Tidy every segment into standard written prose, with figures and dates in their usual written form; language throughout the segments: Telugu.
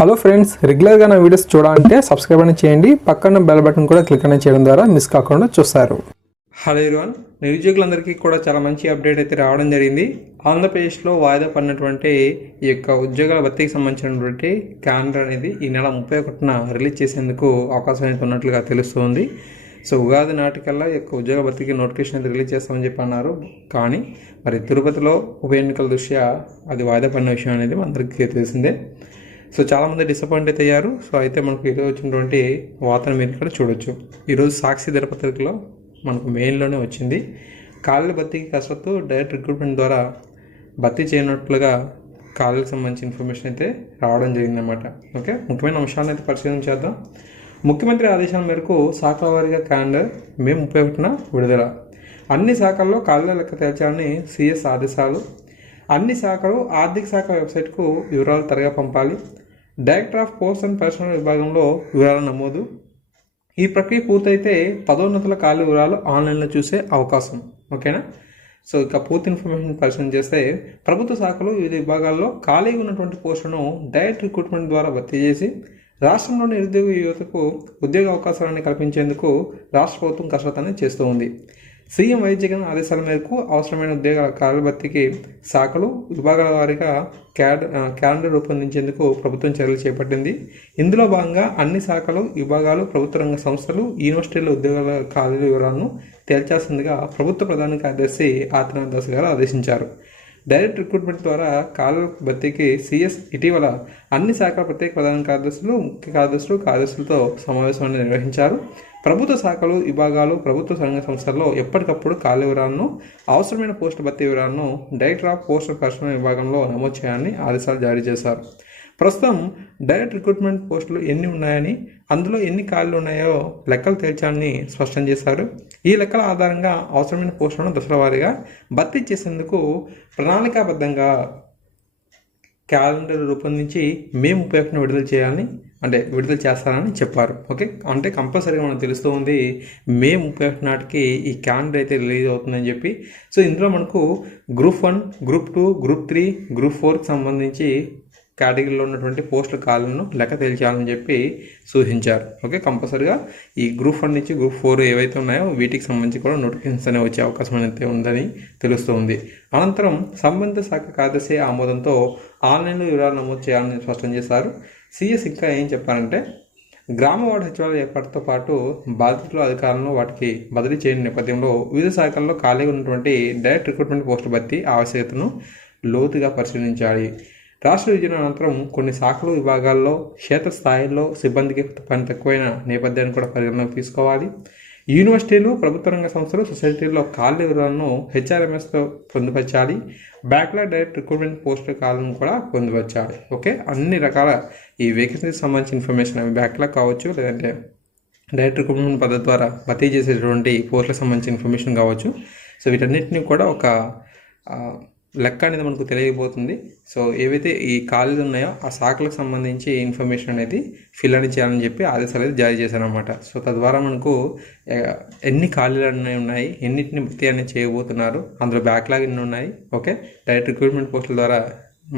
హలో ఫ్రెండ్స్, రెగ్యులర్గా నా వీడియోస్ చూడాలంటే సబ్స్క్రైబ్ అని చేయండి. పక్కన బెల్ బటన్ కూడా క్లిక్ అని చేయడం ద్వారా మిస్ కాకుండా చూస్తారు. హలో ఎవరీవన్, నిరుద్యోగులందరికీ కూడా చాలా మంచి అప్డేట్ అయితే రావడం జరిగింది. ఆంధ్రప్రదేశ్లో వాయిదా పడినటువంటి ఈ యొక్క ఉద్యోగాల భర్తీకి సంబంధించినటువంటి క్యాలెండర్ అనేది ఈ నెల 31న రిలీజ్ చేసేందుకు అవకాశం అయితే ఉన్నట్లుగా తెలుస్తుంది. సో ఉగాది నాటికల్లా ఈ యొక్క ఉద్యోగ భర్తీకి నోటిఫికేషన్ అయితే రిలీజ్ చేస్తామని చెప్పి అన్నారు. కానీ మరి తిరుపతిలో ఉప ఎన్నికల దృష్ట్యా అది వాయిదా పడిన విషయం అనేది అందరికీ తెలిసిందే. సో చాలామంది డిసప్పాయింట్ అయితే అయ్యారు. సో అయితే మనకు ఈరోజు వచ్చినటువంటి వార్తను మీరు ఇక్కడ చూడొచ్చు. ఈరోజు సాక్షి దినపత్రికలో మనకు మెయిన్లోనే వచ్చింది. ఖాళీల భర్తీకి కసరత్తు, డైరెక్ట్ రిక్రూట్మెంట్ ద్వారా భర్తీ చేయనట్లుగా ఖాళీలకు సంబంధించిన ఇన్ఫర్మేషన్ అయితే రావడం జరిగిందన్నమాట. ఓకే, ముఖ్యమైన అంశాలను అయితే పరిశీలన చేద్దాం. ముఖ్యమంత్రి ఆదేశాల మేరకు శాఖల వారీగా క్యాలెండర్ మే 31న విడుదల. అన్ని శాఖల్లో ఖాళీల లెక్క తేల్చాలని సిఎస్ ఆదేశాలు. అన్ని శాఖలు ఆర్థిక శాఖ వెబ్సైట్కు వివరాలు త్వరగా పంపాలి. Director of post and personal విభాగంలో వివరాల నమోదు. ఈ ప్రక్రియ పూర్తయితే పదోన్నతుల ఖాళీ వివరాలు ఆన్లైన్లో చూసే అవకాశం. ఓకేనా? సో ఇక పూర్తి ఇన్ఫర్మేషన్ పరిశీలన చేస్తే ప్రభుత్వ శాఖలు వివిధ విభాగాల్లో ఖాళీగా ఉన్నటువంటి పోస్టులను డైరెక్ట్ రిక్రూట్మెంట్ ద్వారా భర్తీ చేసి రాష్ట్రంలోని నిరుద్యోగ యువతకు ఉద్యోగ అవకాశాలను కల్పించేందుకు రాష్ట్ర ప్రభుత్వం కసరత్తు అనేది చేస్తూ ఉంది. సీఎం వైఎస్ జగన్ ఆదేశాల మేరకు అవసరమైన ఉద్యోగాల ఖాళీల భర్తీకి శాఖలు విభాగాల వారీగా క్యాలెండర్ రూపొందించేందుకు ప్రభుత్వం చర్యలు చేపట్టింది. ఇందులో భాగంగా అన్ని శాఖలు, విభాగాలు, ప్రభుత్వ రంగ సంస్థలు, యూనివర్సిటీల ఉద్యోగాల ఖాళీల వివరాలను తేల్చాల్సిందిగా ప్రభుత్వ ప్రధాన కార్యదర్శి ఆదినాథ్ దాస్ గారు ఆదేశించారు. డైరెక్ట్ రిక్రూట్మెంట్ ద్వారా ఖాళీల భర్తీకి సిఎస్ ఇటీవల అన్ని శాఖల ప్రత్యేక ప్రధాన కార్యదర్శులు, ముఖ్య కార్యదర్శులు, కార్యదర్శులతో సమావేశాన్ని నిర్వహించారు. ప్రభుత్వ శాఖలు, విభాగాలు, ప్రభుత్వ రంగ సంస్థల్లో ఎప్పటికప్పుడు ఖాళీ వివరాలను, అవసరమైన పోస్టు భర్తీ వివరాలను డైరెక్టర్ ఆఫ్ పోస్ట్ పర్సనల్ విభాగంలో నమోదు చేయాలని ఆదేశాలు జారీ చేశారు. ప్రస్తుతం డైరెక్ట్ రిక్రూట్మెంట్ పోస్టులు ఎన్ని ఉన్నాయని, అందులో ఎన్ని ఖాళీలు ఉన్నాయో లెక్కలు తేల్చాలని స్పష్టం చేశారు. ఈ లెక్కల ఆధారంగా అవసరమైన పోస్టులను దశల వారీగా భర్తీ చేసేందుకు ప్రణాళికాబద్ధంగా క్యాలెండర్ రూపొందించి మే 31న విడుదల చేస్తారని చెప్పారు. ఓకే, అంటే కంపల్సరీగా మనకు తెలుస్తూ ఉంది మే 31 నాటికి ఈ క్యాలెండర్ అయితే రిలీజ్ అవుతుందని చెప్పి. సో ఇందులో మనకు గ్రూప్ 1, గ్రూప్ 2, గ్రూప్ 3, గ్రూప్ 4కి సంబంధించి కేటగిరీలో ఉన్నటువంటి పోస్టుల ఖాళీలను లెక్క తేల్చాలని చెప్పి సూచించారు. ఓకే, కంపల్సరీగా ఈ గ్రూప్ 1 నుంచి గ్రూప్ 4 ఏవైతే ఉన్నాయో వీటికి సంబంధించి కూడా నోటిఫికేషన్స్ అనేవి వచ్చే అవకాశం అయితే ఉందని తెలుస్తుంది. అనంతరం సంబంధిత శాఖ కార్యదర్శి ఆమోదంతో ఆన్లైన్లో వివరాలు నమోదు చేయాలని స్పష్టం చేశారు. సిఎస్ ఇంకా ఏం చెప్పారంటే, గ్రామ వార్డు సచివాలయ ఏర్పాటుతో పాటు బాధితుల అధికారులను వాటికి బదిలీ చేయని నేపథ్యంలో వివిధ శాఖల్లో ఖాళీగా ఉన్నటువంటి డైరెక్ట్ రిక్రూట్మెంట్ పోస్టుల భర్తీ ఆవశ్యకతను లోతుగా పరిశీలించాలి. రాష్ట్ర విభజన అనంతరం కొన్ని శాఖలు, విభాగాల్లో క్షేత్రస్థాయిలో సిబ్బందికి పని తక్కువైన నేపథ్యాన్ని కూడా పరిగణలోకి తీసుకోవాలి. యూనివర్సిటీలు, ప్రభుత్వ రంగ సంస్థలు, సొసైటీల్లో ఖాళీ వివరాలను హెచ్ఆర్ఎంఎస్తో పొందుపరచాలి. బ్యాక్లాగ్ డైరెక్ట్ రిక్రూట్మెంట్ పోస్టుల ఖాళీలను కూడా పొందుపరచాలి. ఓకే, అన్ని రకాల ఈ వేకెన్సీకి సంబంధించిన ఇన్ఫర్మేషన్ అవి బ్యాక్లాగ్ కావచ్చు, లేదంటే డైరెక్ట్ రిక్రూట్మెంట్ పద్ధతి ద్వారా భర్తీ చేసేటువంటి పోస్టులకు సంబంధించిన ఇన్ఫర్మేషన్ కావచ్చు. సో వీటన్నిటిని కూడా ఒక లెక్క అనేది మనకు తెలియబోతుంది. సో ఏవైతే ఈ ఖాళీలు ఉన్నాయో ఆ శాఖలకు సంబంధించి ఇన్ఫర్మేషన్ అనేది ఫిల్ అని చేయాలని చెప్పి ఆదేశాలు అయితే జారీ చేశారనమాట. సో తద్వారా మనకు ఎన్ని ఖాళీలు ఉన్నాయి, ఎన్నింటిని భర్తీ అనేది చేయబోతున్నారు, అందులో బ్యాక్లాగ్ ఎన్ని ఉన్నాయి, ఓకే, డైరెక్ట్ రిక్రూట్మెంట్ పోస్టుల ద్వారా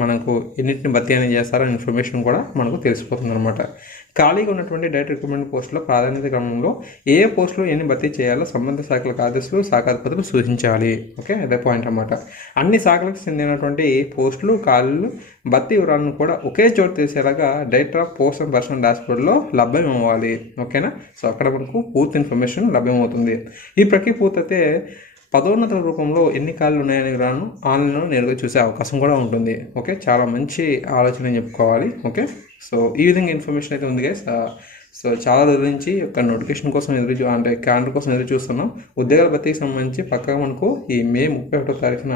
మనకు ఎన్నింటిని భర్తీ అనేది చేస్తారో ఇన్ఫర్మేషన్ కూడా మనకు తెలిసిపోతుంది అనమాట. ఖాళీగా ఉన్నటువంటి డైరెక్ట్ రిక్రూట్మెంట్ పోస్టుల ప్రాధాన్యత క్రమంలో ఏ పోస్టులు ఎన్ని భర్తీ చేయాలో సంబంధిత శాఖల కార్యదర్శులు, శాఖాధిపతులు సూచించాలి. ఓకే, అదే పాయింట్ అనమాట. అన్ని శాఖలకు చెందినటువంటి పోస్టులు, ఖాళీలు, భర్తీ వివరాలను కూడా ఒకే చోటు తీసేలాగా director of post and personal డాష్బోర్డ్లో లభ్యం అవ్వాలి. ఓకేనా? సో అక్కడ మనకు పూర్తి ఇన్ఫర్మేషన్ లభ్యమవుతుంది. ఈ ప్రక్రియ పూర్తయితే పదోన్నతుల రూపంలో ఎన్ని ఖాళీలు ఉన్నాయని వివరాలను ఆన్లైన్లో నేరుగా చూసే అవకాశం కూడా ఉంటుంది. ఓకే, చాలా మంచి ఆలోచన చెప్పుకోవాలి. ఓకే, సో ఈ విధంగా ఇన్ఫర్మేషన్ అయితే ఉంది గైస్. సో చాలా రోజుల నుంచి ఒక నోటిఫికేషన్ కోసం క్యాలెండర్ కోసం ఎదురు చూస్తున్నాం. ఉద్యోగాల భర్తీకి సంబంధించి పక్కగా మనకు ఈ మే 31వ తారీఖున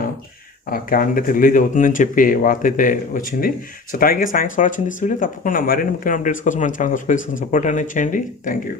క్యాలెండర్ అయితే రిలీజ్ అవుతుందని చెప్పి వార్త అయితే వచ్చింది. So thanks for watching this video. తప్పకుండా మరిన్ని ముఖ్యమైన అప్డేట్స్ కోసం మన ఛానల్ సబ్స్క్రైబ్ చేసుకొని సపోర్ట్ అనేది చేయండి. Thank you.